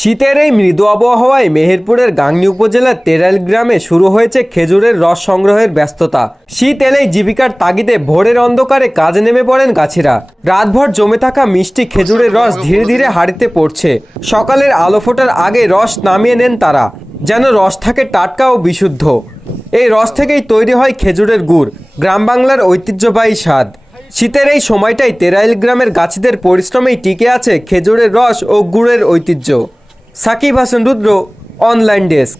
শীতের এই মৃদু আবহাওয়ায় মেহেরপুরের গাংনী উপজেলার তেরাইল গ্রামে শুরু হয়েছে খেজুরের রস সংগ্রহের ব্যস্ততা। শীত এলেই জীবিকার তাগিদে ভোরের অন্ধকারে কাজে নেমে পড়েন গাছিরা। রাতভর জমে থাকা মিষ্টি খেজুরের রস ধীরে ধীরে হাঁড়িতে পড়ছে। সকালের আলো ফোটার আগে রস নামিয়ে নেন তারা, যেন রস থাকে টাটকা ও বিশুদ্ধ। এই রস থেকেই তৈরি হয় খেজুরের গুড়, গ্রাম বাংলার ঐতিহ্যবাহী স্বাদ। শীতের এই সময়টাই তেরাইল গ্রামের গাছিদের পরিশ্রমেই টিকে আছে খেজুরের রস ও গুড়ের ঐতিহ্য। সাকিব হাসান রুদ্র, অনলাইন ডেস্ক।